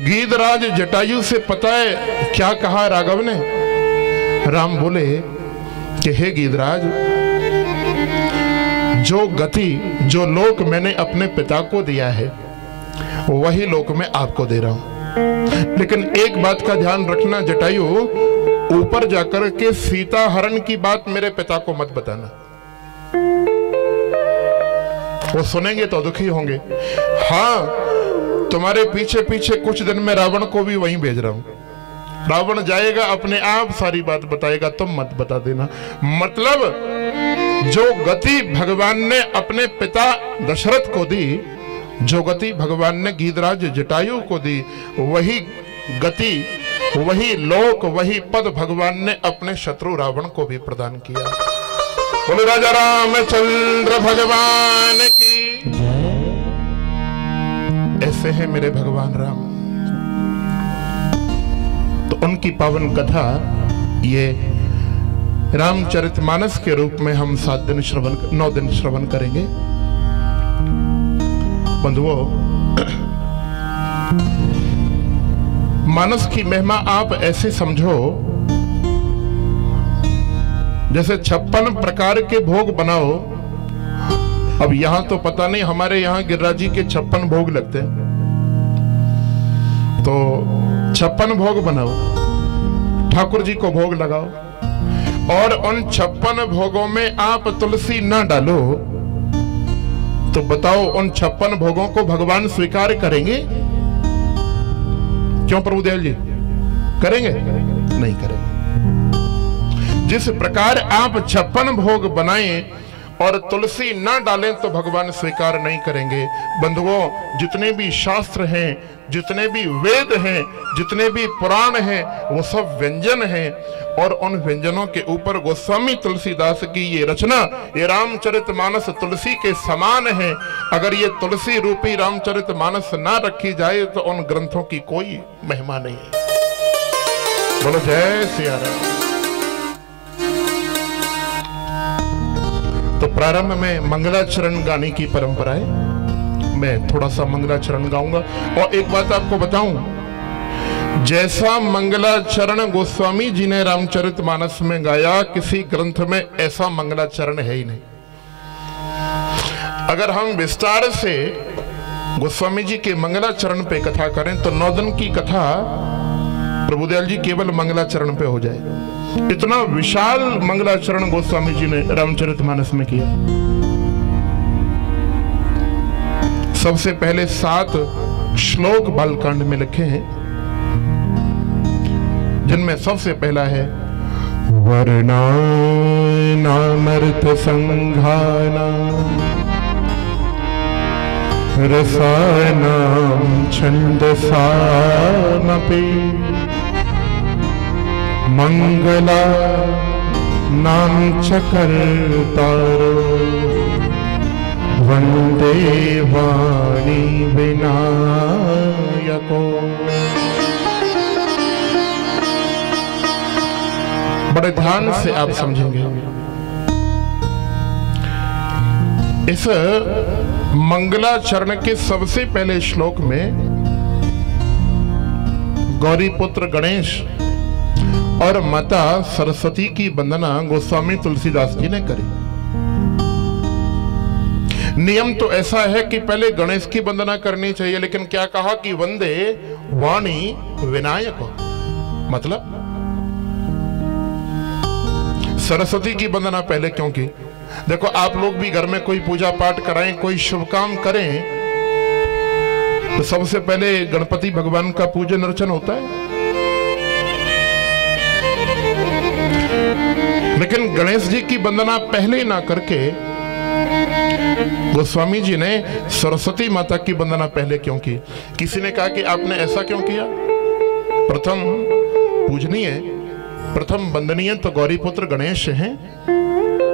गीधराज जटायु से पता है क्या कहा राघव ने? राम बोले कि हे गीधराज, जो गति जो लोक मैंने अपने पिता को दिया है वही लोक मैं आपको दे रहा हूं। लेकिन एक बात का ध्यान रखना जटायु, ऊपर जाकर के सीता हरण की बात मेरे पिता को मत बताना, वो सुनेंगे तो दुखी होंगे। हाँ, तुम्हारे पीछे पीछे कुछ दिन में रावण को भी वहीं भेज रहा हूं। रावण जाएगा अपने आप सारी बात बताएगा, तुम मत बता देना। मतलब जो गति भगवान ने अपने पिता दशरथ को दी, जो गति भगवान ने गीधराज जटायु को दी, वही गति वही लोक वही पद भगवान ने अपने शत्रु रावण को भी प्रदान किया। बोले राजा रामचंद्र भगवान की। ऐसे हैं मेरे भगवान राम। तो उनकी पावन कथा ये रामचरितमानस के रूप में हम 9 दिन श्रवण करेंगे। बंधुओं, मानस की महिमा आप ऐसे समझो जैसे 56 प्रकार के भोग बनाओ। अब यहां तो पता नहीं, हमारे यहां गिरिराज जी के 56 भोग लगते हैं, तो 56 भोग बनाओ, ठाकुर जी को भोग लगाओ, और उन 56 भोगों में आप तुलसी ना डालो तो बताओ उन 56 भोगों को भगवान स्वीकार करेंगे? क्यों प्रभुदेव जी, करेंगे? नहीं करेंगे। जिस प्रकार आप 56 भोग बनाएं और तुलसी ना डालें तो भगवान स्वीकार नहीं करेंगे। बंधुओं, जितने भी शास्त्र हैं, जितने भी वेद हैं, जितने भी पुराण हैं, वो सब व्यंजन हैं, और उन व्यंजनों के ऊपर गोस्वामी तुलसीदास की ये रचना, ये रामचरितमानस तुलसी के समान है। अगर ये तुलसी रूपी रामचरितमानस ना रखी जाए तो उन ग्रंथों की कोई महिमा नहीं है। बोलो जय सिया राम। तो प्रारंभ में मंगलाचरण गाने की परंपरा है। मैं थोड़ा सा मंगलाचरण गाऊंगा। और एक बात आपको बताऊं, जैसा मंगलाचरण गोस्वामी जी ने रामचरितमानस में गाया, किसी ग्रंथ में ऐसा मंगलाचरण है ही नहीं। अगर हम विस्तार से गोस्वामी जी के मंगलाचरण पे कथा करें तो 9 दिन की कथा प्रभुदयाल जी केवल मंगलाचरण पे हो जाए। इतना विशाल मंगलाचरण गोस्वामी जी ने रामचरितमानस में किया। सबसे पहले 7 श्लोक बालकांड में लिखे हैं, जिनमें सबसे पहला है वर्णानामर्थ संघाना रसानां छन्दसामपि मंगला नाम च कर्तारो वंदे वाणी विनायको। बड़े ध्यान से आप समझेंगे। इस मंगलाचरण के सबसे पहले श्लोक में गौरी पुत्र गणेश और माता सरस्वती की वंदना गोस्वामी तुलसीदास जी ने करी। नियम तो ऐसा है कि पहले गणेश की वंदना करनी चाहिए, लेकिन क्या कहा कि वंदे वाणी विनायक। मतलब सरस्वती की वंदना पहले क्यों की? देखो, आप लोग भी घर में कोई पूजा पाठ कराएं, कोई शुभ काम करें, तो सबसे पहले गणपति भगवान का पूजन अर्चन होता है। लेकिन गणेश जी की वंदना पहले ना करके गोस्वामी जी ने सरस्वती माता की वंदना पहले क्यों की? किसी ने कहा कि आपने ऐसा क्यों किया? प्रथम पूजनीय, प्रथम वंदनीय तो गौरी पुत्र गणेश हैं,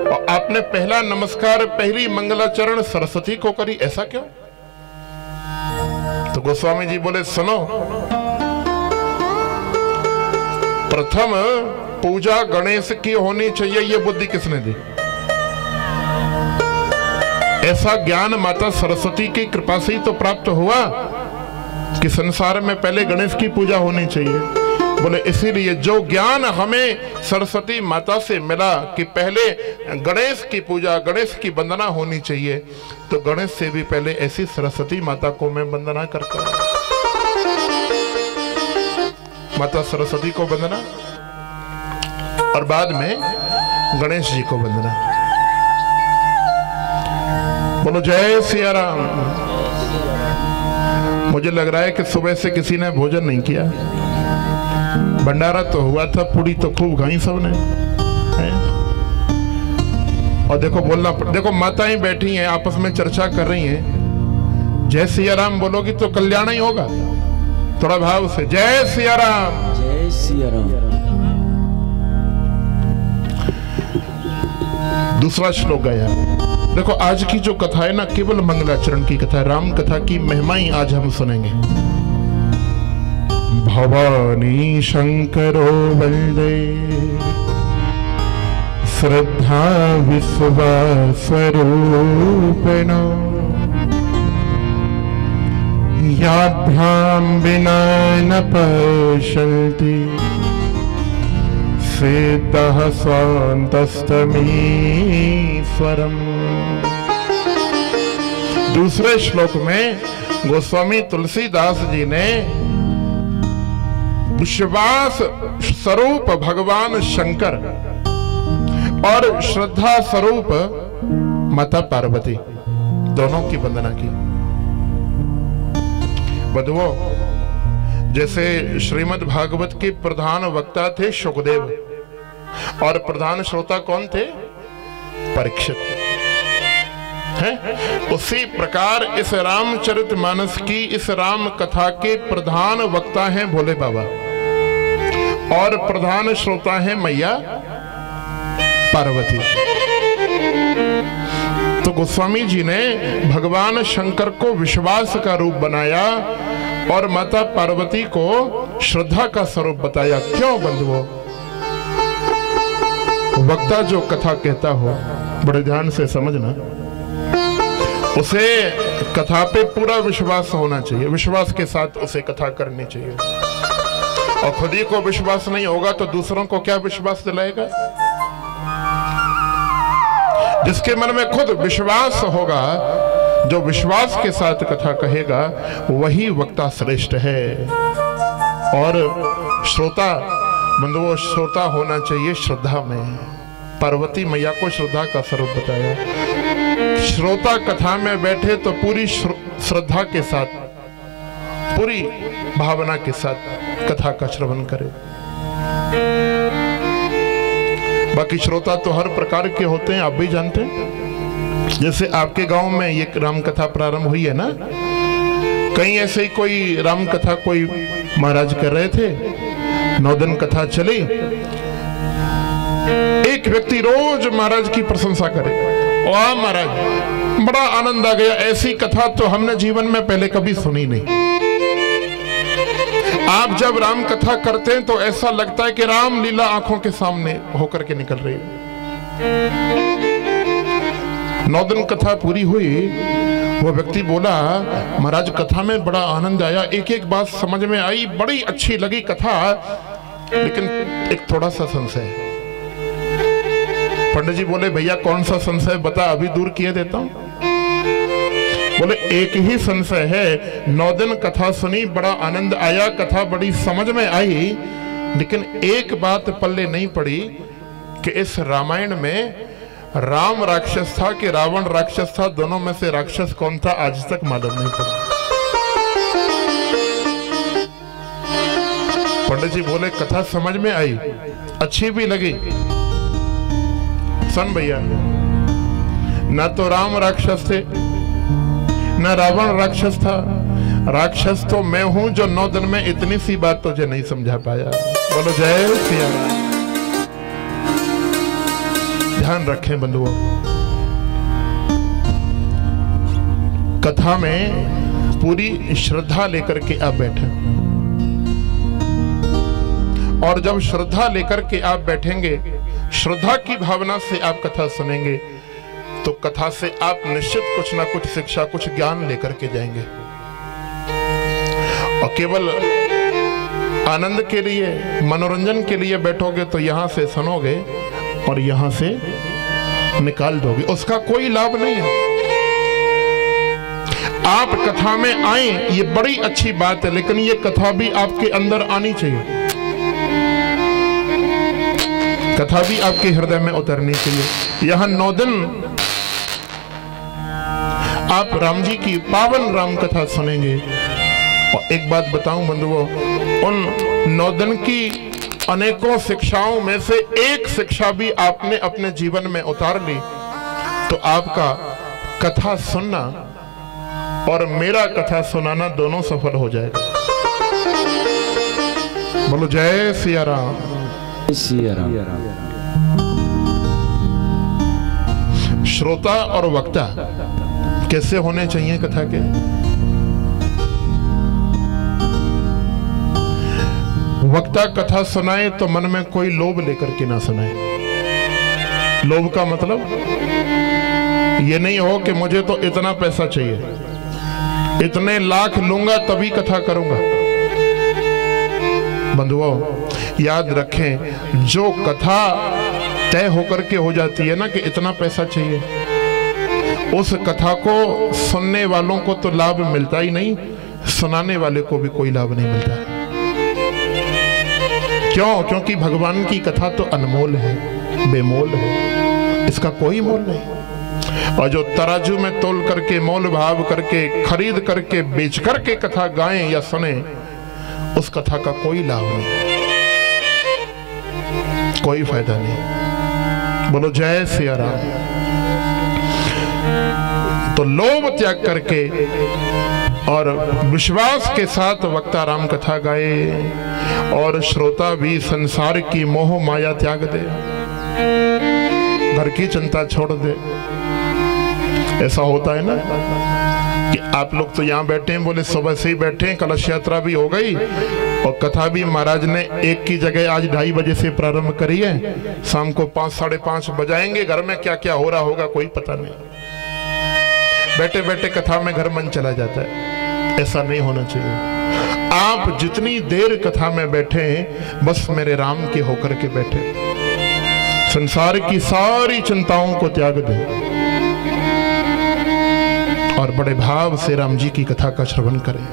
और आपने पहला नमस्कार, पहली मंगलाचरण सरस्वती को करी, ऐसा क्यों? तो गोस्वामी जी बोले, सुनो, प्रथम पूजा गणेश की होनी चाहिए, ये बुद्धि किसने दी? ऐसा ज्ञान माता सरस्वती की कृपा से ही तो प्राप्त हुआ। कि संसार में पहले गणेश की पूजा होनी चाहिए। बोले इसीलिए जो ज्ञान हमें सरस्वती माता से मिला कि पहले गणेश की पूजा, गणेश की वंदना होनी चाहिए, तो गणेश से भी पहले ऐसी सरस्वती माता को मैं वंदना करता हूं। माता सरस्वती को वंदना और बाद में गणेश जी को वंदना। बोलो जय सिया राम। मुझे लग रहा है कि सुबह से किसी ने भोजन नहीं किया। भंडारा तो हुआ था, पूड़ी तो खूब खाई सबने है? और देखो बोलना, देखो माताएं बैठी हैं आपस में चर्चा कर रही हैं। जय सिया राम बोलोगी तो कल्याण ही होगा। थोड़ा भाव से जय सिया राम। जय सिया राम। दूसरा श्लोक गाया। देखो आज की जो कथा है ना, केवल मंगलाचरण की कथा है। राम कथा की महिमाएं आज हम सुनेंगे। भवानी शंकरो वंदे श्रद्धा विश्वास स्वरूपिण याभ्याम विना न पश्यन्ति सेतः स्वान्तस्तमीश्वरम्। दूसरे श्लोक में गोस्वामी तुलसीदास जी ने विश्वास स्वरूप भगवान शंकर और श्रद्धा स्वरूप माता पार्वती दोनों की वंदना की। बधुओं, जैसे श्रीमद् भागवत के प्रधान वक्ता थे शुकदेव और प्रधान श्रोता कौन थे? परीक्षित है। उसी प्रकार इस रामचरितमानस की, इस राम कथा के प्रधान वक्ता हैं भोले बाबा और प्रधान श्रोता हैं मैया पार्वती। तो गोस्वामी जी ने भगवान शंकर को विश्वास का रूप बनाया और माता पार्वती को श्रद्धा का स्वरूप बताया। क्यों बंधुओं? वक्ता जो कथा कहता हो, बड़े ध्यान से समझना, उसे कथा पे पूरा विश्वास होना चाहिए। विश्वास के साथ उसे कथा करनी चाहिए। और खुद ही को विश्वास नहीं होगा तो दूसरों को क्या विश्वास दिलाएगा? जिसके मन में खुद विश्वास होगा, जो विश्वास के साथ कथा कहेगा, वही वक्ता श्रेष्ठ है। और श्रोता बंधुओं, श्रोता होना चाहिए श्रद्धा में। पार्वती मैया को श्रद्धा का स्वरूप बताया। श्रोता कथा में बैठे तो पूरी श्रद्धा के साथ, पूरी भावना के साथ कथा का श्रवण करे। बाकी श्रोता तो हर प्रकार के होते हैं, आप भी जानते हैं। जैसे आपके गांव में ये राम कथा प्रारंभ हुई है ना, कहीं ऐसे ही कोई राम कथा कोई महाराज कर रहे थे, 9 दिन कथा चली। एक व्यक्ति रोज महाराज की प्रशंसा करे, वाह महाराज बड़ा आनंद आ गया, ऐसी कथा तो हमने जीवन में पहले कभी सुनी नहीं। आप जब राम कथा करते हैं तो ऐसा लगता है कि राम लीला आंखों के सामने होकर के निकल रही है। 9 दिन कथा पूरी हुई, वो व्यक्ति बोला महाराज कथा में बड़ा आनंद आया, एक एक बात समझ में आई, बड़ी अच्छी लगी कथा, लेकिन एक थोड़ा सा संशय। पंडित जी बोले भैया कौन सा संशय बता, अभी दूर किए देता हूं। बोले एक ही संशय है, 9 दिन कथा सुनी, बड़ा आनंद आया, कथा बड़ी समझ में आई, लेकिन एक बात पल्ले नहीं पड़ी कि इस रामायण में राम राक्षस था कि रावण राक्षस था, दोनों में से राक्षस कौन था आज तक मालूम नहीं पड़ा। पंडित जी बोले कथा समझ में आई, अच्छी भी लगी, सुन भैया, ना तो राम राक्षस थे न रावण राक्षस था, राक्षस तो मैं हूं जो 9 दिन में इतनी सी बात तुझे नहीं समझा पाया। बोलो जय सिया राम। ध्यान रखें बंधुओं, कथा में पूरी श्रद्धा लेकर के आप बैठे, और जब श्रद्धा लेकर के आप बैठेंगे, श्रद्धा की भावना से आप कथा सुनेंगे, तो कथा से आप निश्चित कुछ ना कुछ शिक्षा, कुछ ज्ञान लेकर के जाएंगे। और केवल आनंद के लिए, मनोरंजन के लिए बैठोगे तो यहां से सुनोगे और यहां से निकाल दोगे, उसका कोई लाभ नहीं है। आप कथा में आए ये बड़ी अच्छी बात है, लेकिन ये कथा भी आपके अंदर आनी चाहिए, कथा भी आपके हृदय में उतरनी चाहिए। यहां 9 दिन आप राम जी की पावन राम कथा सुनेंगे। और एक बात बताऊं बंधुओं, उन 9 दिन की अनेकों शिक्षाओं में से एक शिक्षा भी आपने अपने जीवन में उतार ली तो आपका कथा सुनना और मेरा कथा सुनाना दोनों सफल हो जाएगा। बोलो जय सिया राम। सिया राम। श्रोता और वक्ता कैसे होने चाहिए कथा के? वक्ता कथा सुनाए तो मन में कोई लोभ लेकर के ना सुनाए। लोभ का मतलब ये नहीं हो कि मुझे तो इतना पैसा चाहिए, इतने लाख लूंगा तभी कथा करूंगा। बंधुओं याद रखें, जो कथा तय होकर के हो जाती है ना कि इतना पैसा चाहिए, उस कथा को सुनने वालों को तो लाभ मिलता ही नहीं, सुनाने वाले को भी कोई लाभ नहीं मिलता। क्यों? क्योंकि भगवान की कथा तो अनमोल है, बेमोल है, इसका कोई मोल नहीं। और जो तराजू में तोल करके, मोल भाव करके, खरीद करके, बेच करके कथा गाएं या सुने, उस कथा का कोई लाभ नहीं, कोई फायदा नहीं। बोलो जय सिया राम। तो लोभ त्याग करके और विश्वास के साथ वक्ता राम कथा गाए और श्रोता भी संसार की मोह माया त्याग दे, घर की चिंता छोड़ दे। ऐसा होता है ना कि आप लोग तो यहाँ बैठे हैं, बोले सुबह से ही बैठे हैं, कलश यात्रा भी हो गई और कथा भी महाराज ने 1 की जगह आज 2:30 बजे से प्रारंभ करी है, शाम को 5 साढ़े 5 बजाएंगे। घर में क्या क्या हो रहा होगा कोई पता नहीं, बैठे बैठे कथा में घर मन चला जाता है। ऐसा नहीं होना चाहिए। आप जितनी देर कथा में बैठे हैं बस मेरे राम के होकर के बैठे, संसार की सारी चिंताओं को त्याग दें और बड़े भाव से राम जी की कथा का श्रवण करें।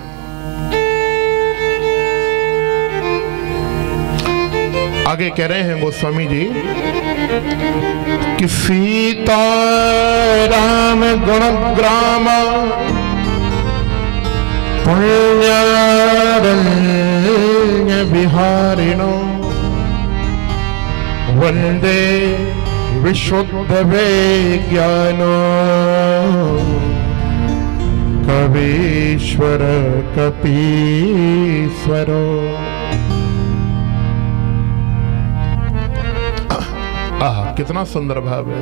आगे कह रहे हैं गोस्वामी जी कि सीता राम गुणग्राम पुण्यारण्य विहारिणो वंदे विशुद्ध विज्ञानो कवीश्वर कपीश्वरो। कितना सुंदर भाव है।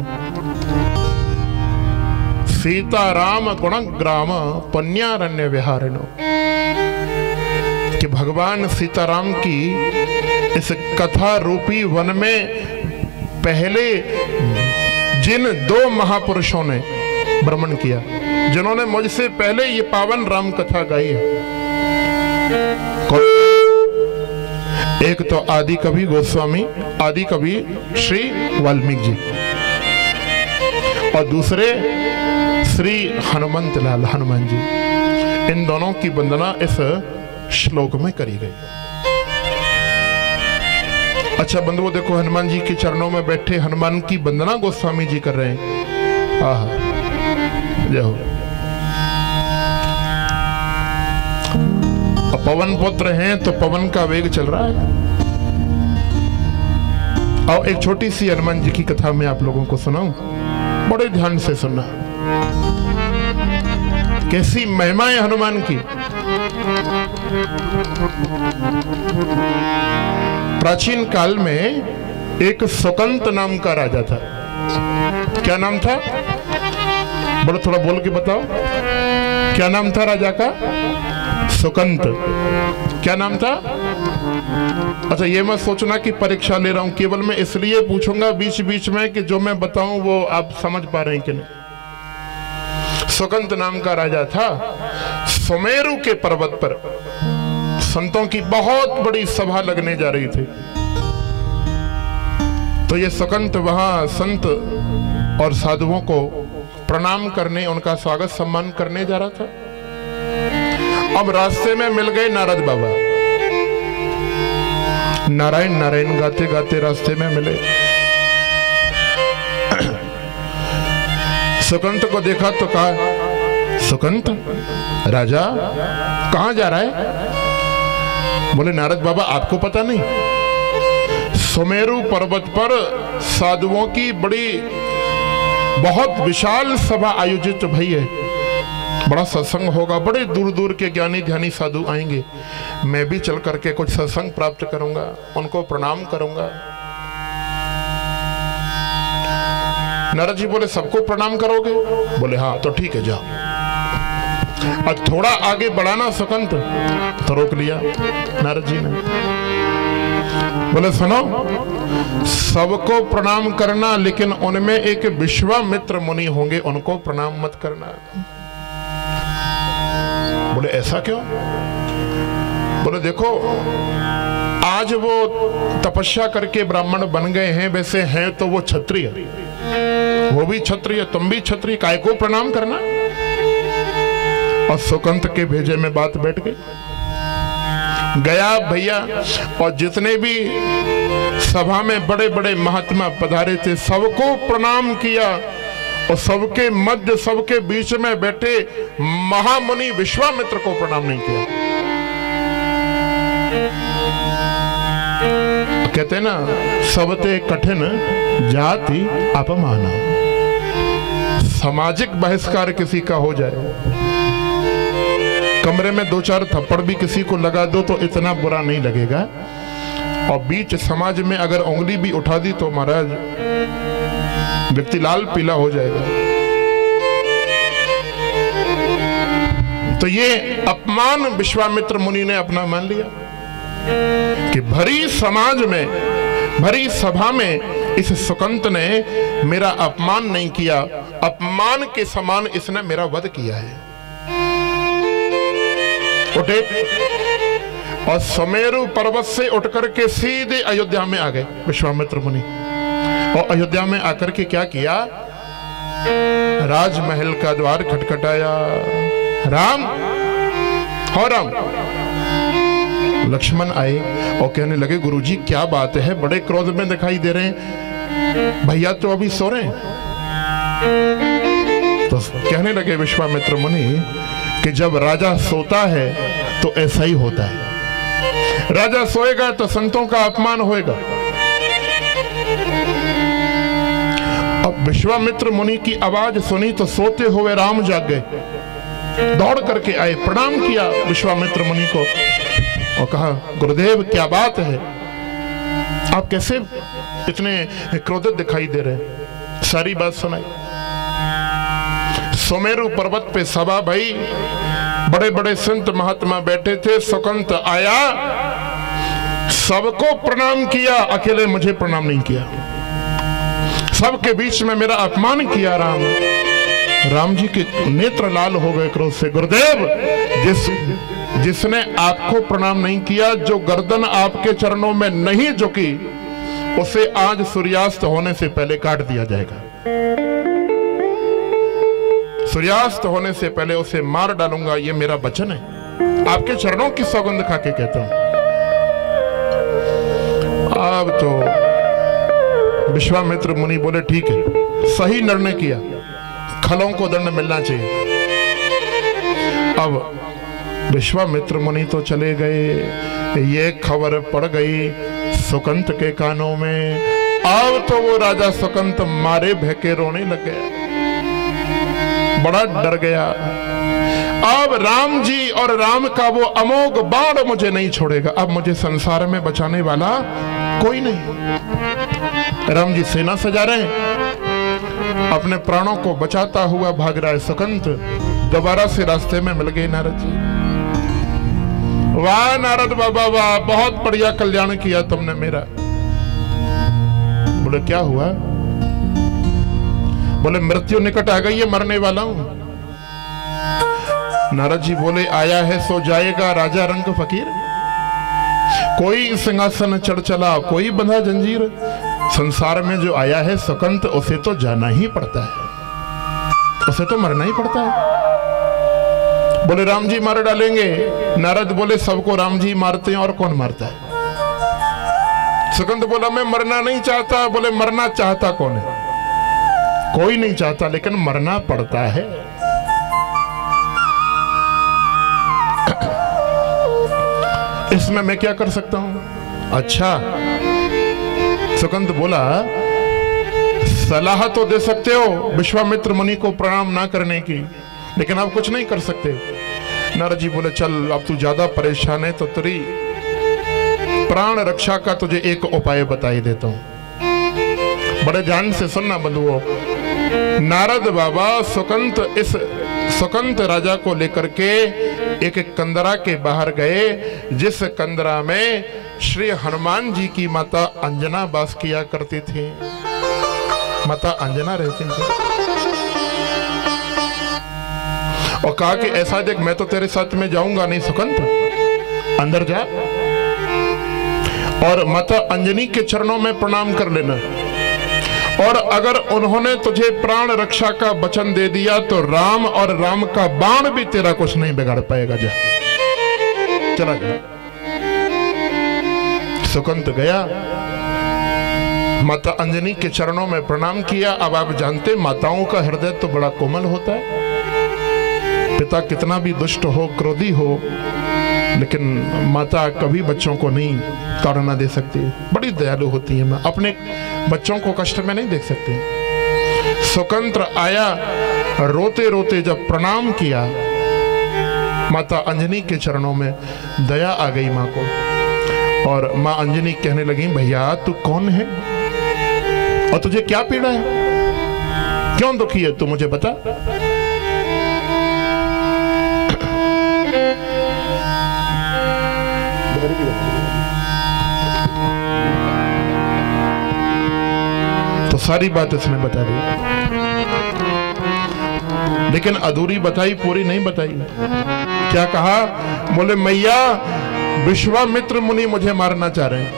सीताराम गुणग्राम पुण्यारण्य विहारिणो, कि भगवान सीताराम की इस कथा रूपी वन में पहले जिन 2 महापुरुषों ने भ्रमण किया, जिन्होंने मुझसे पहले ये पावन राम कथा गाई है, एक तो आदि कवि गोस्वामी, आदि कवि श्री वाल्मीकि जी, और दूसरे श्री हनुमंत लाल हनुमान जी। इन दोनों की वंदना इस श्लोक में करी गई। अच्छा बंधुओं देखो, हनुमान जी के चरणों में बैठे हनुमान की वंदना गोस्वामी जी कर रहे हैं। आहा, जय हो। पवन पुत्र हैं तो पवन का वेग चल रहा है। और एक छोटी सी हनुमान जी की कथा मैं आप लोगों को सुनाऊं, बड़े ध्यान से सुनना। कैसी महिमा है हनुमान की। प्राचीन काल में एक सुकंत नाम का राजा था। क्या नाम था? बोलो, थोड़ा बोल के बताओ, क्या नाम था राजा का? सुकंत। क्या नाम था? अच्छा, ये मत सोचना कि परीक्षा ले रहा हूं, केवल मैं इसलिए पूछूंगा बीच बीच में कि जो मैं बताऊं वो आप समझ पा रहे हैं कि नहीं। सुकंत नाम का राजा था। सुमेरु के पर्वत पर संतों की बहुत बड़ी सभा लगने जा रही थी। तो ये सुकंत वहां संत और साधुओं को प्रणाम करने, उनका स्वागत सम्मान करने जा रहा था। अब रास्ते में मिल गए नारद बाबा, नारायण नारायण गाते गाते रास्ते में मिले। सुकंत को देखा तो कहा, सुकंत राजा कहां जा रहा है? बोले नारद बाबा आपको पता नहीं, सुमेरु पर्वत पर साधुओं की बड़ी बहुत विशाल सभा आयोजित भई है, बड़ा सत्संग होगा, बड़े दूर दूर के ज्ञानी ध्यानी साधु आएंगे, मैं भी चल करके कुछ सत्संग प्राप्त करूंगा, उनको प्रणाम करूंगा। नारद जी बोले सबको प्रणाम करोगे? बोले हाँ। तो ठीक है जाओ। अब थोड़ा आगे बढ़ाना सुकंत, तो रोक लिया नारद जी ने। बोले सुनो, सबको प्रणाम करना, लेकिन उनमें एक विश्वामित्र मुनि होंगे, उनको प्रणाम मत करना। बोले ऐसा क्यों? बोले देखो, आज वो तपस्या करके ब्राह्मण बन गए हैं, वैसे हैं तो वो क्षत्रिय, वो भी क्षत्रिय, तुम भी क्षत्रिय, काय को प्रणाम करना? और सुकंत के भेजे में बात बैठ गई। गया भैया, और जितने भी सभा में बड़े बड़े महात्मा पधारे थे सबको प्रणाम किया, और सबके मध्य, सबके बीच में बैठे महामुनि विश्वामित्र को प्रणाम नहीं किया। कहते ना, सबते कठिन जाति अपमाना। सामाजिक बहिष्कार किसी का हो जाए, कमरे में 2-4 थप्पड़ भी किसी को लगा दो तो इतना बुरा नहीं लगेगा, और बीच समाज में अगर उंगली भी उठा दी तो महाराज व्यक्ति लाल पीला हो जाएगा। तो ये अपमान विश्वामित्र मुनि ने अपना मान लिया कि भरी समाज में, भरी सभा में इस सुकंत ने मेरा अपमान नहीं किया, अपमान के समान इसने मेरा वध किया है। उठे और सुमेरु पर्वत से उठकर के सीधे अयोध्या में आ गए विश्वामित्र मुनि। और अयोध्या में आकर के क्या किया? राजमहल का द्वार खटखटाया। राम, हो राम। लक्ष्मण आए और कहने लगे, गुरुजी क्या बात है, बड़े क्रोध में दिखाई दे रहे हैं, भैया तो अभी सो रहे हैं। तो कहने लगे विश्वामित्र मुनि कि जब राजा सोता है तो ऐसा ही होता है, राजा सोएगा तो संतों का अपमान होएगा। अब विश्वामित्र मुनि की आवाज सुनी तो सोते हुए राम जाग गए, दौड़ करके आए, प्रणाम किया विश्वामित्र मुनि को और कहा, गुरुदेव क्या बात है, आप कैसे इतने क्रोधित दिखाई दे रहे हैं? सारी बात सुनाई। सुमेरु पर्वत पे सभा भाई, बड़े बड़े संत महात्मा बैठे थे, सुकंत आया, सबको प्रणाम किया, अकेले मुझे प्रणाम नहीं किया, सबके बीच में मेरा अपमान किया। राम जी के नेत्र लाल हो गए क्रोध से। गुरुदेव, जिसने आपको प्रणाम नहीं किया, जो गर्दन आपके चरणों में नहीं झुकी, उसे आज सूर्यास्त होने से पहले काट दिया जाएगा। सूर्यास्त होने से पहले उसे मार डालूंगा, ये मेरा वचन है, आपके चरणों की सौगंध खा के कहता हूं। अब तो विश्वामित्र मुनि बोले, ठीक है, सही निर्णय किया, खलों को दंड मिलना चाहिए। अब विश्वामित्र मुनि तो चले गए, ये खबर पड़ गई सुकंत के कानों में। अब तो वो राजा सुकंत मारे भयके रोने लग गया, बड़ा डर गया। अब राम जी और राम का वो अमोघ बाण मुझे नहीं छोड़ेगा, अब मुझे संसार में बचाने वाला कोई नहीं। राम जी सेना सजा रहे हैं, अपने प्राणों को बचाता हुआ भाग रहा है सुकंत। दोबारा से रास्ते में मिल गए नारद जी। वाह नारद बाबा वाह, बहुत बढ़िया कल्याण किया तुमने मेरा। बोले क्या हुआ? बोले मृत्यु निकट आ गई है, मरने वाला हूं। नारद जी बोले, आया है सो जाएगा राजा रंग फकीर। कोई सिंहासन चढ़ चला, कोई बंधा जंजीर। संसार में जो आया है सुकंत, उसे तो जाना ही पड़ता है, उसे तो मरना ही पड़ता है। बोले राम जी मार डालेंगे। नारद बोले सबको राम जी मारते हैं, और कौन मारता है? सुकंत बोला मैं मरना नहीं चाहता। बोले मरना चाहता कौन है? कोई नहीं चाहता, लेकिन मरना पड़ता है। इसमें मैं क्या कर सकता हूं? अच्छा, सुकंत बोला सलाह तो दे सकते हो विश्वामित्र मुनि को प्रणाम ना करने की, लेकिन आप कुछ नहीं कर सकते। नारद जी बोले चल अब तू ज्यादा परेशान है तो तेरी प्राण रक्षा का तुझे एक उपाय बताई देता हूं। बड़े ध्यान से सुनना बंधुओं। नारद बाबा सुकंत राजा को लेकर के एक कंदरा के बाहर गए, जिस कंदरा में श्री हनुमान जी की माता अंजना वास किया करती थी। माता अंजना रहती थी और कहा कि ऐसा देख, मैं तो तेरे साथ में जाऊंगा नहीं सुकंत, अंदर जा और माता अंजनी के चरणों में प्रणाम कर लेना, और अगर उन्होंने तुझे प्राण रक्षा का वचन दे दिया तो राम और राम का बाण भी तेरा कुछ नहीं बिगाड़ पाएगा। जा चला जा। सुकंत गया, माता अंजनी के चरणों में प्रणाम किया। अब आप जानते माताओं का हृदय तो बड़ा कोमल होता है। पिता कितना भी दुष्ट हो, क्रोधी हो, लेकिन माता कभी बच्चों को नहीं ताड़ना दे सकती, बड़ी दयालु होती है। मैं अपने बच्चों को कष्ट में नहीं देख सकती। सुकंत्र आया, रोते रोते जब प्रणाम किया माता अंजनी के चरणों में, दया आ गई माँ को, और माँ अंजनी कहने लगी भैया तू कौन है और तुझे क्या पीड़ा है, क्यों दुखी है, तू मुझे बता। तो सारी बात इसने बता दी, लेकिन अधूरी बताई, पूरी नहीं बताई। क्या कहा? बोले मैया विश्वामित्र मुनि मुझे मारना चाह रहे हैं,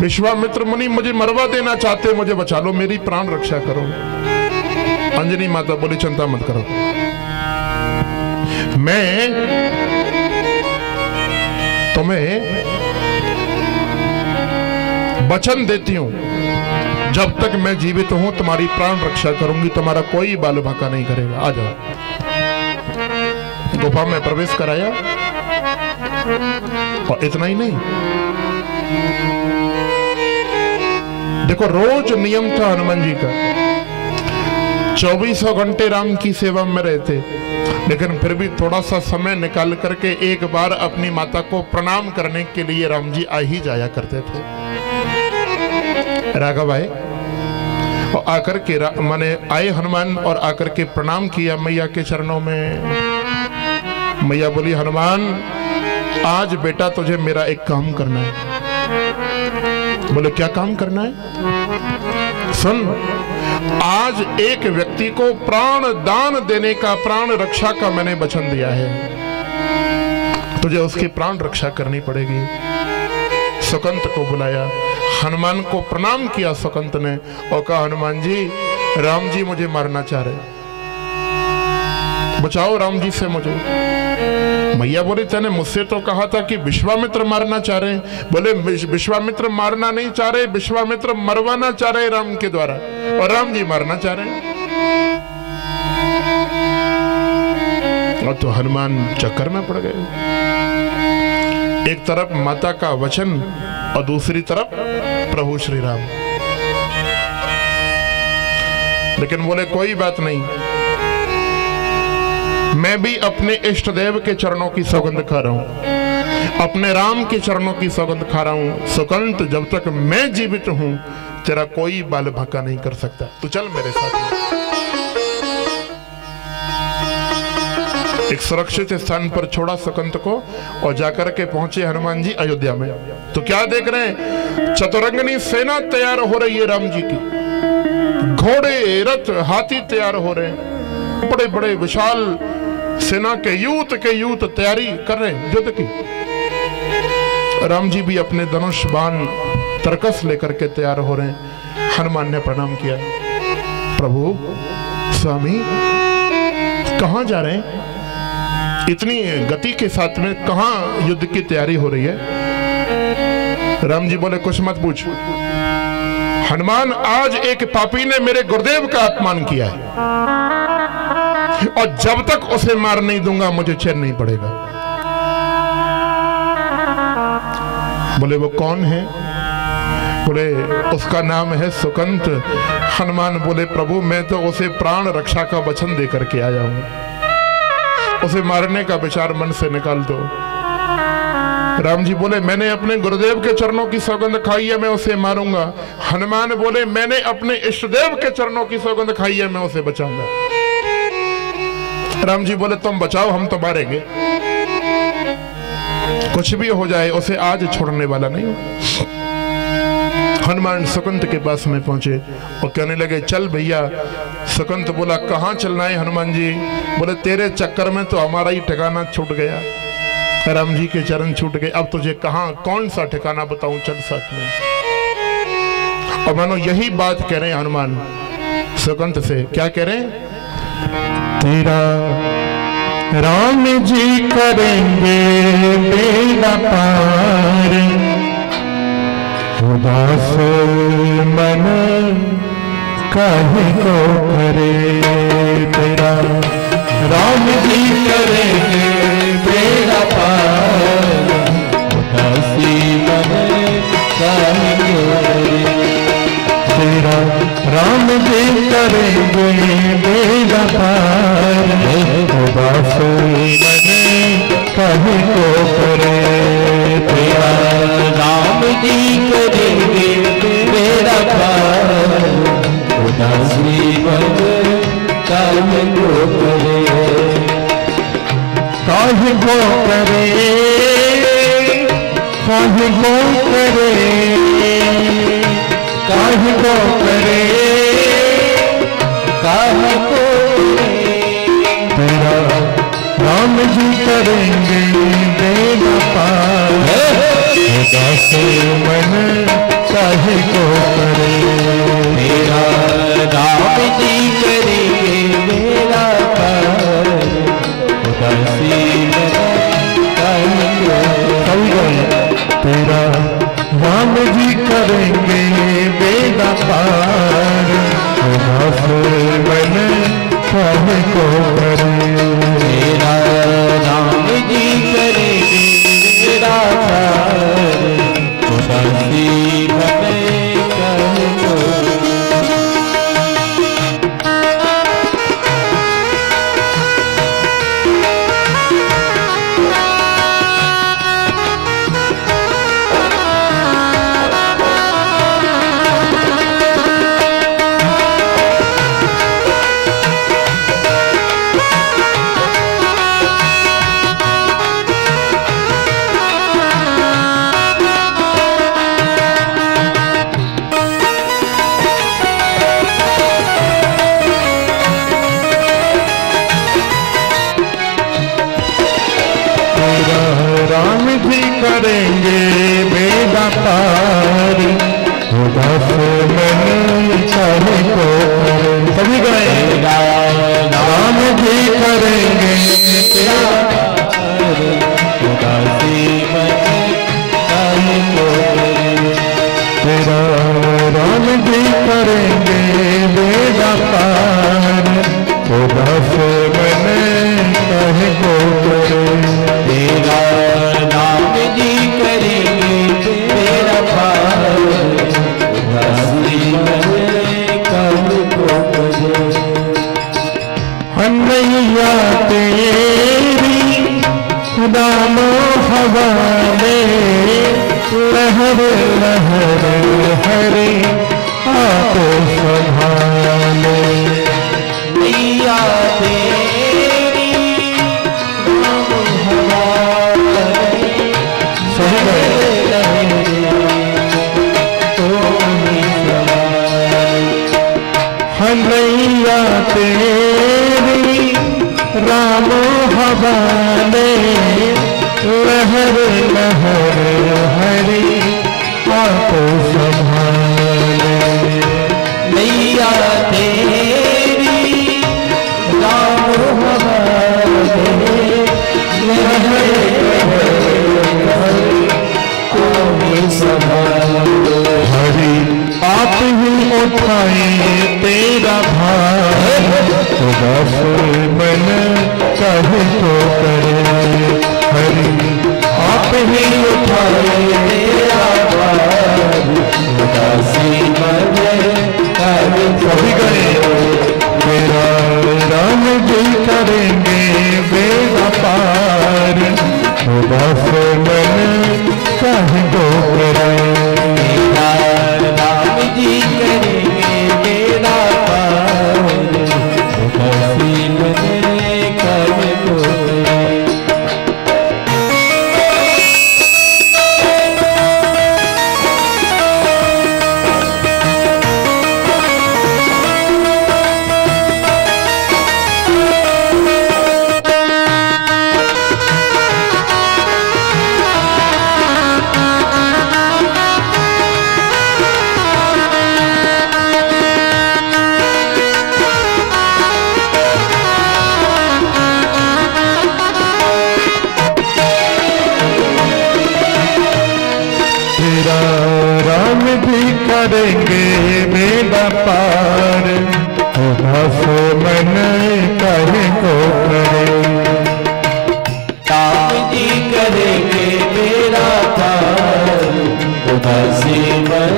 विश्वामित्र मुनि मुझे मरवा देना चाहते, मुझे बचा लो, मेरी प्राण रक्षा करो। अंजनी माता बोली चिंता मत करो, मैं तुम्हें वचन देती हूं, जब तक मैं जीवित हूं तुम्हारी प्राण रक्षा करूंगी, तुम्हारा कोई बाल बांका नहीं करेगा। आ जाओ। गुफा में प्रवेश कराया, और इतना ही नहीं, देखो रोज नियम था हनुमान जी का, 24 घंटे राम की सेवा में रहते, लेकिन फिर भी थोड़ा सा समय निकाल करके एक बार अपनी माता को प्रणाम करने के लिए राम जी आ ही जाया करते थे। राघव आए और आकर के माने आए हनुमान, और आकर के प्रणाम किया मैया के चरणों में। मैया बोली हनुमान आज बेटा तुझे मेरा एक काम करना है। बोले क्या काम करना है? सुन, आज एक व्यक्ति को प्राण दान देने का, प्राण रक्षा का मैंने वचन दिया है, तुझे उसकी प्राण रक्षा करनी पड़ेगी। सुकंत को बुलाया, हनुमान को प्रणाम किया सुकंत ने, और कहा हनुमान जी राम जी मुझे मारना चाह रहे, बचाओ राम जी से मुझे। मैया बोली तेने मुझसे तो कहा था कि विश्वामित्र मारना चाह रहे। बोले विश्वामित्र मारना नहीं चाह रहे, विश्वामित्र मरवाना चाह रहे राम के द्वारा, और राम जी मारना चाह रहे। और तो हनुमान चक्कर में पड़ गए। एक तरफ माता का वचन और दूसरी तरफ प्रभु श्री राम। लेकिन बोले कोई बात नहीं, मैं भी इष्ट देव के चरणों की सौगंध खा रहा हूं, अपने राम के चरणों की सौगंध खा रहा हूं। सुकंत जब तक मैं जीवित हूं तेरा कोई बाल बांका नहीं कर सकता, तू चल मेरे साथ। एक सुरक्षित स्थान पर छोड़ा सुकंत को, और जाकर के पहुंचे हनुमान जी अयोध्या में। तो क्या देख रहे हैं? चतुरंगनी सेना तैयार हो रही है राम जी की, घोड़े रथ हाथी तैयार हो रहे हैं, बड़े बड़े विशाल सेना के यूथ तैयारी कर रहे हैं युद्ध की। राम जी भी अपने धनुष बाण तरकस लेकर के तैयार हो रहे हैं। हनुमान ने प्रणाम किया, प्रभु स्वामी कहां जा रहे हैं? इतनी गति के साथ में कहां युद्ध की तैयारी हो रही है? राम जी बोले, कुछ मत पूछ। हनुमान, आज एक पापी ने मेरे गुरुदेव का अपमान किया है और जब तक उसे मार नहीं दूंगा मुझे चैन नहीं पड़ेगा। बोले, वो कौन है? बोले, उसका नाम है सुकंत। हनुमान बोले, प्रभु मैं तो उसे प्राण रक्षा का वचन देकर के आया हूं, उसे मारने का विचार मन से निकाल दो। राम जी बोले, मैंने अपने गुरुदेव के चरणों की सौगंध खाई है, मैं उसे मारूंगा। हनुमान बोले, मैंने अपने इष्टदेव के चरणों की सौगंध खाई है, मैं उसे बचाऊंगा। राम जी बोले, तुम बचाओ, हम तो मारेंगे, कुछ भी हो जाए उसे आज छोड़ने वाला नहीं हो। हनुमान सुकंत के पास में पहुंचे और कहने लगे, चल भैया। सुकंत बोला, कहां चलना है हनुमान जी? बोले, तेरे चक्कर में तो हमारा ही ठिकाना छूट गया, राम जी के चरण छूट गए, अब तुझे कहां कौन सा ठिकाना बताऊं, चल साथ में। और मानो यही बात कह रहे हैं हनुमान सुकंत से। क्या कह रहे हैं? तेरा राम जी करेंगे बेड़ा पार, उदास मन काहे को करे। तेरा राम जी करेंगे बेड़ा पार, उदासी मन काहे को करे। तेरा राम जी करेंगे बेड़ा पार, उदास मन काहे को करे। तेरा राम जी करेंगे बेड़ा पार, उदासी मन काहे को करे। काहे को करे, काहे को करे, काहे को करे, काहे को करे। तेरा राम जी करेंगे बेड़ा पार, उदास मन काहे को करे। तेरा राम जी करेंगे बेड़ा पार, उदासी मन काहे को करे। तेरा राम जी करेंगे बेड़ा पार, उदास मन काहे को करे। तेरा राम जी करेंगे बेड़ा पार, उदासी मन काहे को। राम जी करेंगे बेड़ा पार, उदास मन काहे को करे। सभी गए, राम जी करेंगे बेड़ा पार, उदासी मन काहे को करे। तेरा राम जी करेंगे बेड़ा पार, उदास मन काहे को करे। तेरा नाम जी करेंगे बेड़ा पार, उदासी मन काहे को करे। हनैया तेरी राम हवाले, लहर लहर हरे आप संभाले। नैया तेरी राम हवाले, लहर हनैया तेरी राम हवाले, लहर लहर उठाए तेरा भार, उदास मन कहे तो करे। हरि आप ही उठाए तेरा भार, उदासी मन कहे तो करे। मेरा राम जी करेंगे बेड़ा पार, उदास मन कहे तो करे। राम जी करेंगे मेरा पार, उदासी मन कहे तो करे। तेरा राम भी करेंगे बेड़ा पार, उदास मन कहे तो करे। राम जी करेंगे मेरा पार, उदासी मन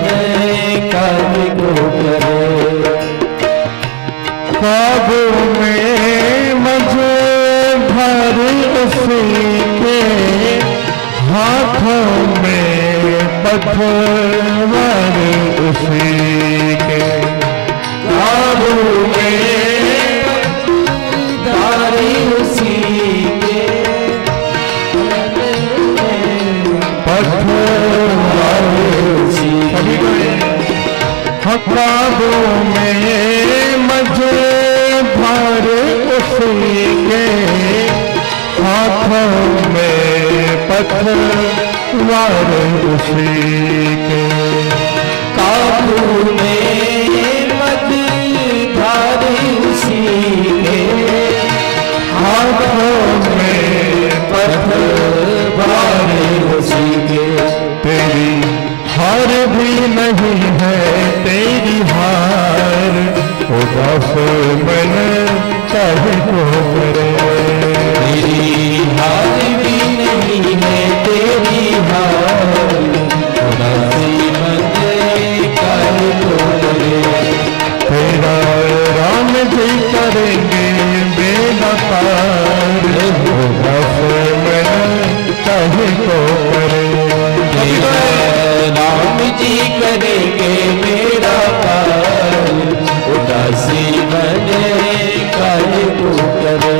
कहे तो करे। ख्वाबों में मुझे भर उसी के, हाथों में पत्थर उसी के। ख्वाबों में धारी उसी के, पत्थर उसी सभी गए। ख्वाबों में मुझे भर उसी के, हाथों में पत्थर उसी के। काबू में मत धारी उसी के, हाथों में पत्थर उसी के। तेरी हार भी नहीं है तेरी हार, उदास मन कहे तो करे। तेरी हार भी नहीं है तेरी हार, उदासी मन कहे तो करे। तेरा राम जी करेंगे बेड़ा पार, उदास मन कहे तो करे। राम जी करेंगे मेरा पार, उदासी मन कहे तो करे।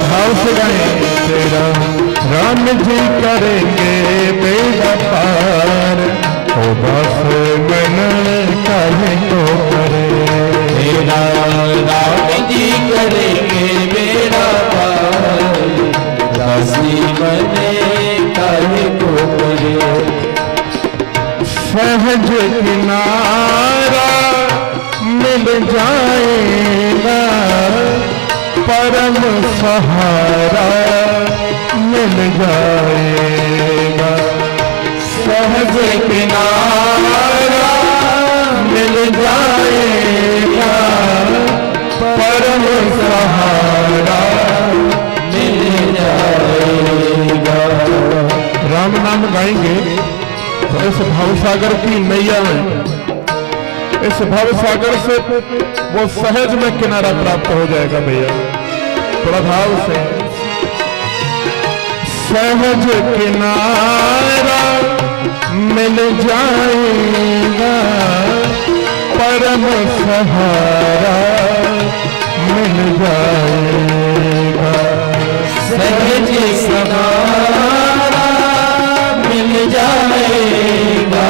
भाव से गाए। तेरा राम जी करेंगे बेड़ा पार, उदास मन कहे तो करे। तेरा राम जी करेंगे मेरा पार, उदासी मन कहे तो करे। सहज किनारा मिल जाएगा, परम सहारा मिल जाएगा। सहज किनारा मिल जाएगा, परम सहारा मिल जाएगा। राम नाम गाएंगे तो इस भवसागर की नैया में, इस भवसागर से वो सहज में किनारा प्राप्त हो जाएगा भैया। प्रभाव से सहज किनारा मिल जाएगा, परम सहारा मिल जाएगा, सहज सहारा मिल जाएगा,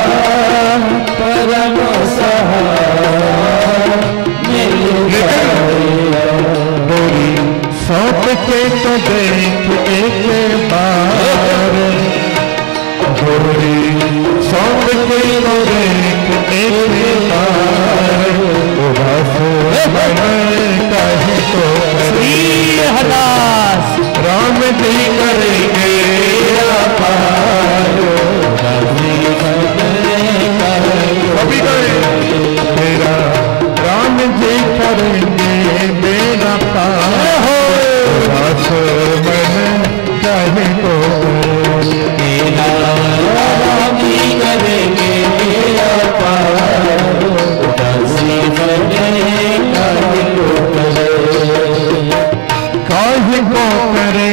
परम सहारा मिल जाएगा। डोरी सौंप के तो देख एक बार, डोरी सौंप के तो देख एक बार, उदास मन कहीं तो हलास राम जी करेंगे अपार, कभी गए तेरा राम जी करेंगे बेड़ा पार, उदास मन कहीं तो राम जी करेंगे अपार, उदासी बने काहे को करे, काहे को करे,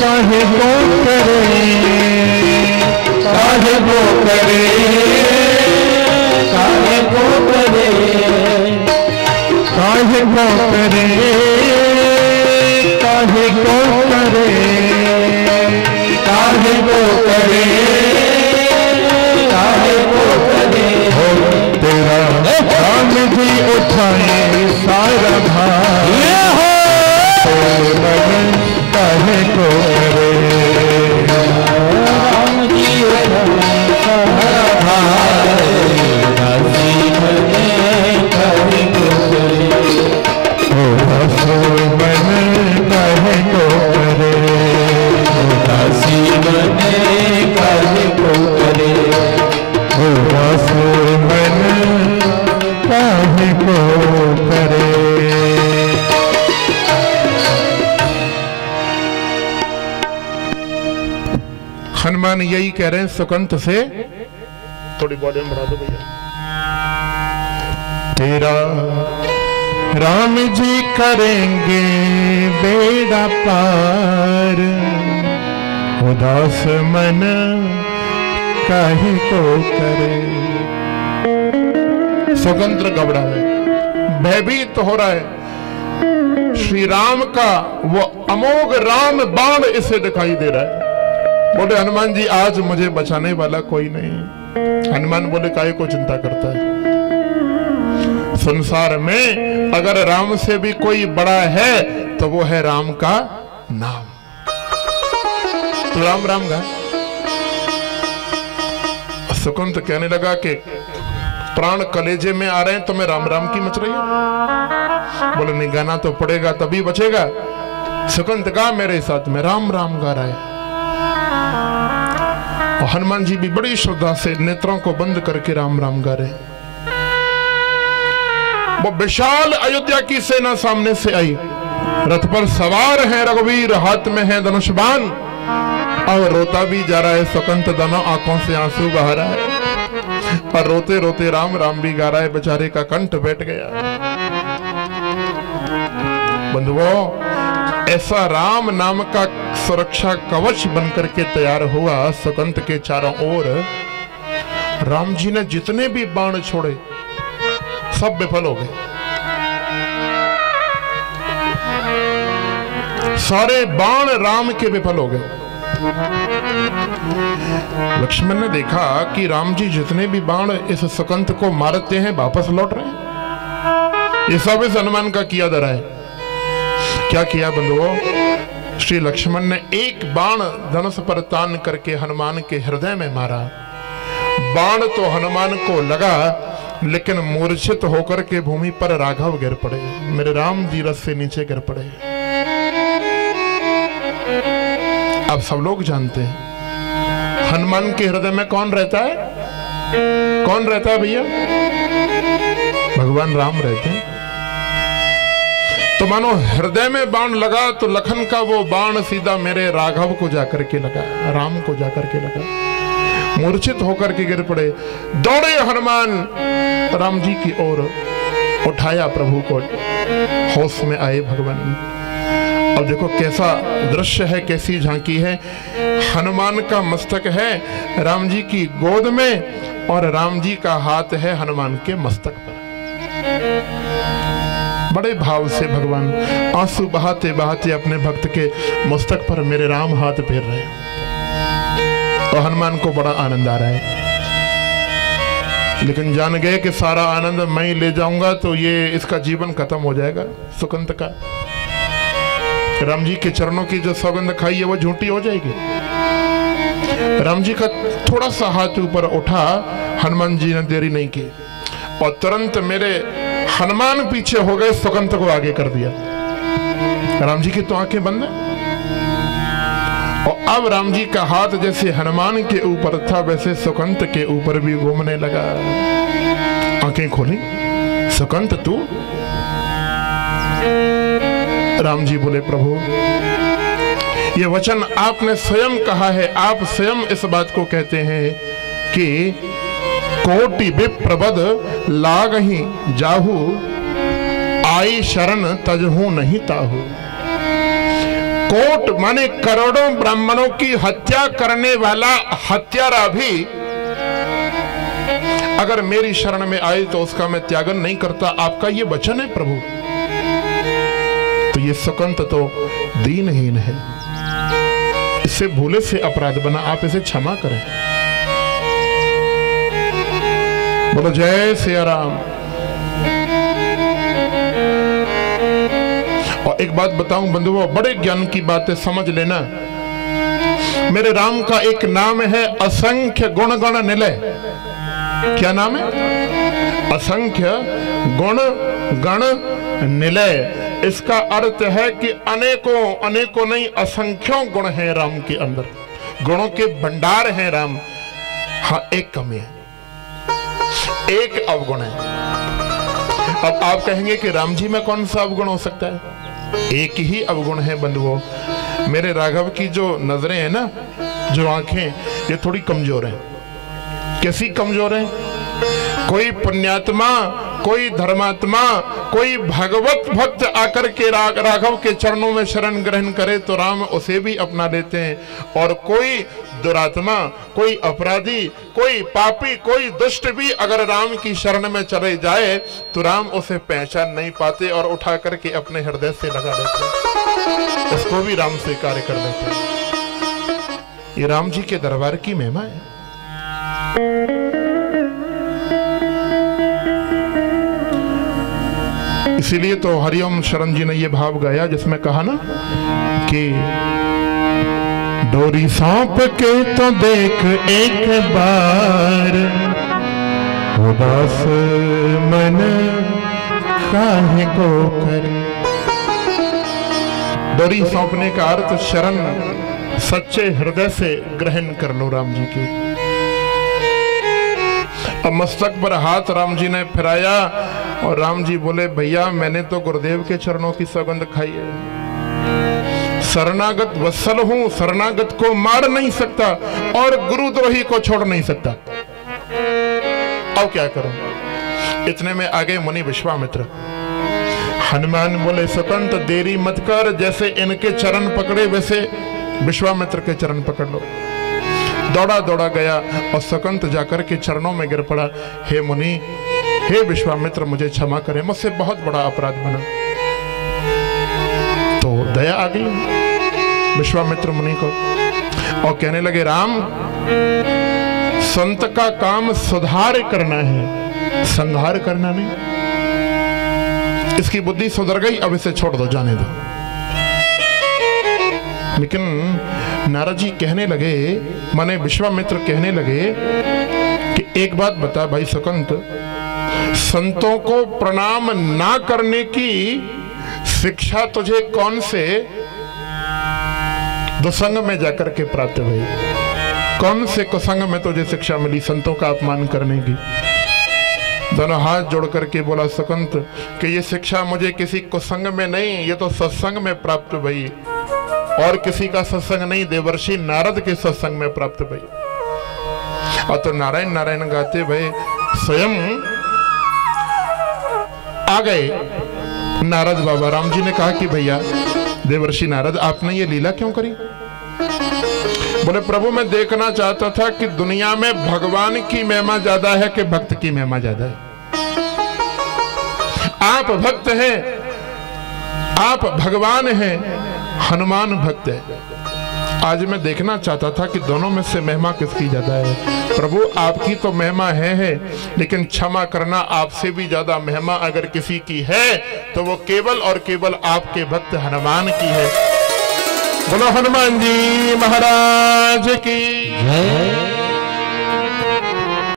काहे को करे, काहे को करे, काहे को करे, काहे को करे, काहे को करे, काहे को करे। हो तेरा राम जी उठाए सारा भार, मन काहे को करे, राम जी सारा भार, उदासी बने काहे को करे, उदास मन काहे को करे, उदासी बने काहे को करे। उदास मन काहे को करे। हनुमान यही कह रहे हैं सुकंत से, थोड़ी वॉल्यूम बढ़ा दो भैया। तेरा राम जी करेंगे बेड़ा पार, उदास मन काहे को करे। स्वतंत्र घबरा है, भयभीत हो रहा है। श्री राम का वो अमोघ राम बाण इसे दिखाई दे रहा है। बोले हनुमान जी आज मुझे बचाने वाला कोई नहीं। हनुमान बोले काहे को चिंता करता है, संसार में अगर राम से भी कोई बड़ा है तो वो है राम का नाम। तो राम राम गा। सुकुंत कहने लगा कि प्राण कलेजे में आ रहे हैं तो मैं राम राम की मच रही हूं। बोले नहीं गाना तो पड़ेगा तभी बचेगा। सुकुंत गा मेरे साथ में, राम राम गा रहा है। और हनुमान जी भी बड़ी श्रद्धा से नेत्रों को बंद करके राम राम गा रहे। वो विशाल अयोध्या की सेना सामने से आई, रथ पर सवार है रघुवीर, हाथ में है धनुष बाण, और रोता भी जा रहा है सुकंत, दोनों आंखों से आंसू बहा रहा है और रोते रोते राम राम भी गा रहा है। बेचारे का कंठ बैठ गया। बंधुओं, ऐसा राम नाम का सुरक्षा कवच बनकर के तैयार हुआ सुकंत के चारों ओर। राम जी ने जितने भी बाण छोड़े सब विफल हो गए। सारे बाण राम के विफल हो गए। लक्ष्मण ने देखा कि राम जी जितने भी बाण इस सुकंत को मारते हैं वापस लौट रहे हैं। ये सब इस हनुमान का किया धरा है। क्या किया बंधुओं? श्री लक्ष्मण ने एक बाण धनुष पर तान करके हनुमान के हृदय में मारा। बाण तो हनुमान को लगा, लेकिन मूर्छित होकर के भूमि पर राघव गिर पड़े। मेरे राम जी रथ से नीचे गिर पड़े। अब सब लोग जानते हैं हनुमान के हृदय में कौन रहता है? कौन रहता है भैया? भगवान राम रहते हैं। तो मानो हृदय में बाण लगा तो लखन का वो बाण सीधा मेरे राघव को जाकर के लगा, राम को जाकर के लगा। मूर्छित होकर के गिर पड़े। दौड़े हनुमान राम जी की ओर, उठाया प्रभु को, होश में आए भगवान। अब देखो कैसा दृश्य है, कैसी झांकी है। हनुमान का मस्तक है राम जी की गोद में और राम जी का हाथ है हनुमान के मस्तक पर। बड़े भाव से भगवान आंसू बहाते बहाते अपने भक्त के मस्तक पर मेरे राम हाथ फेर रहे हैं। तो हनुमान को बड़ा आनंद आ रहा है, लेकिन जान गए कि सारा आनंद मैं ही ले जाऊंगा तो ये इसका जीवन खत्म हो जाएगा। सुकंत का राम जी के चरणों की जो सौगंध खाई है वो झूठी हो जाएगी। राम जी का थोड़ा सा हाथ ऊपर उठा, हनुमान जी ने देरी नहीं की और तुरंत मेरे हनुमान पीछे हो गए, सुकंत को आगे कर दिया। राम जी की तो आंखें बंद है और अब राम जी का हाथ जैसे हनुमान के ऊपर था वैसे सुकंत के ऊपर भी घूमने लगा। आंखें खोली, सुकंत तू? राम जी बोले, प्रभु ये वचन आपने स्वयं कहा है, आप स्वयं इस बात को कहते हैं कि कोटि विप्रबद लागहि जाहू, आई शरण तजहू नहीं ताहू। कोट माने करोड़ों ब्राह्मणों की हत्या करने वाला हत्यारा भी अगर मेरी शरण में आए तो उसका मैं त्यागन नहीं करता। आपका ये वचन है प्रभु। तो ये सुकंत तो दीनहीन है, इससे भूले से अपराध बना, आप इसे क्षमा करें। बोलो जय सिया राम। और एक बात बताऊं बंधुओं, बड़े ज्ञान की बात है, समझ लेना। मेरे राम का एक नाम है असंख्य गुण गण निलय। क्या नाम है? असंख्य गुण गण निलय। इसका अर्थ है कि अनेकों अनेकों नहीं, असंख्यों गुण हैं राम के अंदर, गुणों के भंडार हैं राम। हाँ, एक कमी है, एक अवगुण है। अब आप कहेंगे कि राम जी में कौन सा अवगुण हो सकता है? एक ही अवगुण है बंधुओं। मेरे राघव की जो नजरें हैं ना, जो आंखें, ये थोड़ी कमजोर हैं। कैसी कमजोर हैं? कोई पुण्यात्मा, कोई धर्मात्मा, कोई भगवत भक्त आकर के राघव के चरणों में शरण ग्रहण करे तो राम उसे भी अपना लेते हैं। और कोई दुरात्मा, कोई अपराधी, कोई पापी, कोई दुष्ट भी अगर राम की शरण में चले जाए तो राम उसे पहचान नहीं पाते और उठा करके अपने हृदय से लगा देते, उसको भी राम स्वीकार कर लेते। ये राम जी के दरबार की महिमा है। इसीलिए तो हरिओम शरण जी ने ये भाव गाया जिसमें कहा ना कि डोरी सौंप के तो देख एक बार, उदास मन काहे को करे। डोरी सौंपने का अर्थ शरण सच्चे हृदय से ग्रहण कर लो राम जी की। अब मस्तक पर हाथ राम जी ने फिराया और राम जी बोले, भैया मैंने तो गुरुदेव के चरणों की सौगंध खाई है, शरणागत वत्सल हूं, शरणागत को मार नहीं सकता और गुरुद्रोही को छोड़ नहीं सकता। अब क्या करूं? इतने में आगे मुनि विश्वामित्र। हनुमान बोले, सुकंत देरी मत कर, जैसे इनके चरण पकड़े वैसे विश्वामित्र के चरण पकड़ लो। दौड़ा दौड़ा गया और सुकंत जाकर के चरणों में गिर पड़ा। हे मुनि, हे विश्वामित्र, मुझे क्षमा करें, मुझसे बहुत बड़ा अपराध बना। तो दया आ गई विश्वामित्र मुनि को और कहने लगे, राम संत का काम सुधार करना है, संहार करना नहीं। इसकी बुद्धि सुधर गई, अब इसे छोड़ दो, जाने दो। लेकिन नारद जी कहने लगे, माने विश्वामित्र कहने लगे कि एक बात बता भाई सुकंत, संतों को प्रणाम ना करने की शिक्षा तुझे कौन से दुसंग में जाकर के प्राप्त हुई? कौन से कुसंग में तुझे शिक्षा मिली संतों का अपमान करने की? दोनों हाथ जोड़ करके बोला सुकंत कि ये शिक्षा मुझे किसी कुसंग में नहीं, ये तो सत्संग में प्राप्त हुई, और किसी का सत्संग नहीं, देवर्षि नारद के सत्संग में प्राप्त हुई। और तो नारायण नारायण गाते भई स्वयं आ गए नारद बाबा। राम जी ने कहा कि भैया देवर्षि नारद, आपने ये लीला क्यों करी? बोले प्रभु मैं देखना चाहता था कि दुनिया में भगवान की महिमा ज्यादा है कि भक्त की महिमा ज्यादा है। आप भक्त हैं, आप भगवान हैं, हनुमान भक्त है। आज मैं देखना चाहता था कि दोनों में से महिमा किसकी ज्यादा है। प्रभु आपकी तो महिमा है, लेकिन क्षमा करना, आपसे भी ज्यादा महिमा अगर किसी की है तो वो केवल और केवल आपके भक्त हनुमान की है। बोलो हनुमान जी महाराज की जय।